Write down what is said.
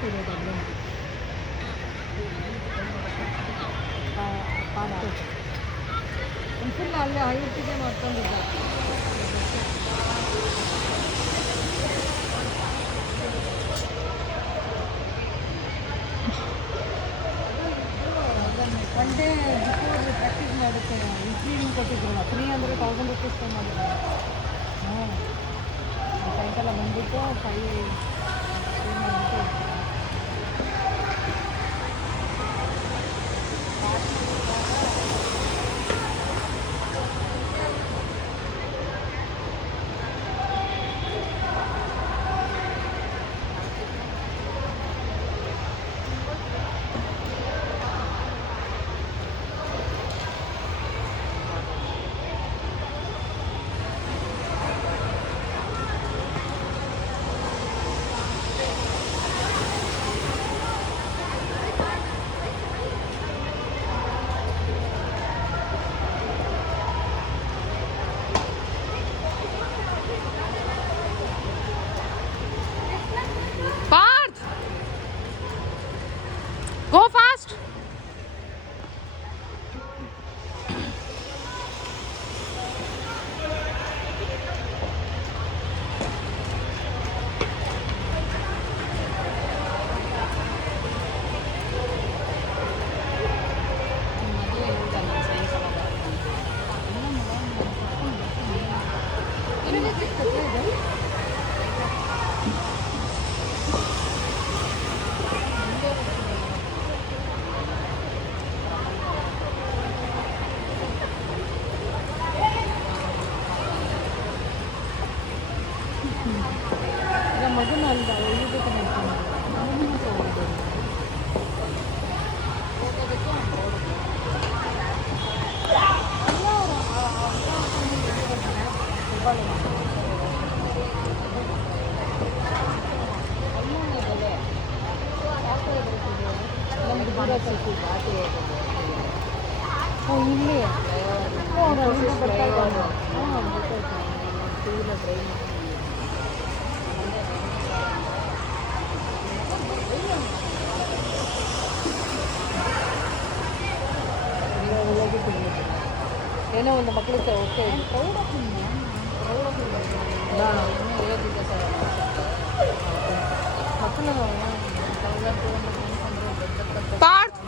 ಕೊಡೋದಲ್ಲ ಒಂದು ಫುಲ್ ಅಲ್ಲೇ ಐವತ್ತಿಗೆ ಮಾಡ್ಕೊಂಡಿದ್ದ one day before practice ಮಾಡೋಕ್ಕೆ ಇನ್ಕ್ಲೂಡಿಂಗ್ ಕೊಟ್ಟಿದ್ರಲ್ಲ 300,000 ರೂಪೀಸ್ ಪೇ ಮಾಡಿದ್ದಾರೆ. ಹಾಂ ಸಾಯಂಕಾಲ ಬಂದುಬಿಟ್ಟು 5 Go fast! ಮಗನ ಅಲ್ದ ಒಯ್ಯಬೇಕು ಮಾಡ್ತೀನಿ ಮಗನ ತಗೊಂಡು ನಮ್ದು ದೂರ ಸಿಗ್ತಿತ್ತು ಇಲ್ಲಿ ಬರ್ತಾ ಇದ್ದಾನೆ. ಹಾಂ ಗೊತ್ತಾಯ್ತು ಟೂ ವೀಲರ್ ಡ್ರೈವ್ ಏನೋ ಒಂದು ಮಕ್ಕಳಿಗೆ ಓಕೆ ಮಕ್ಕಳು Parth!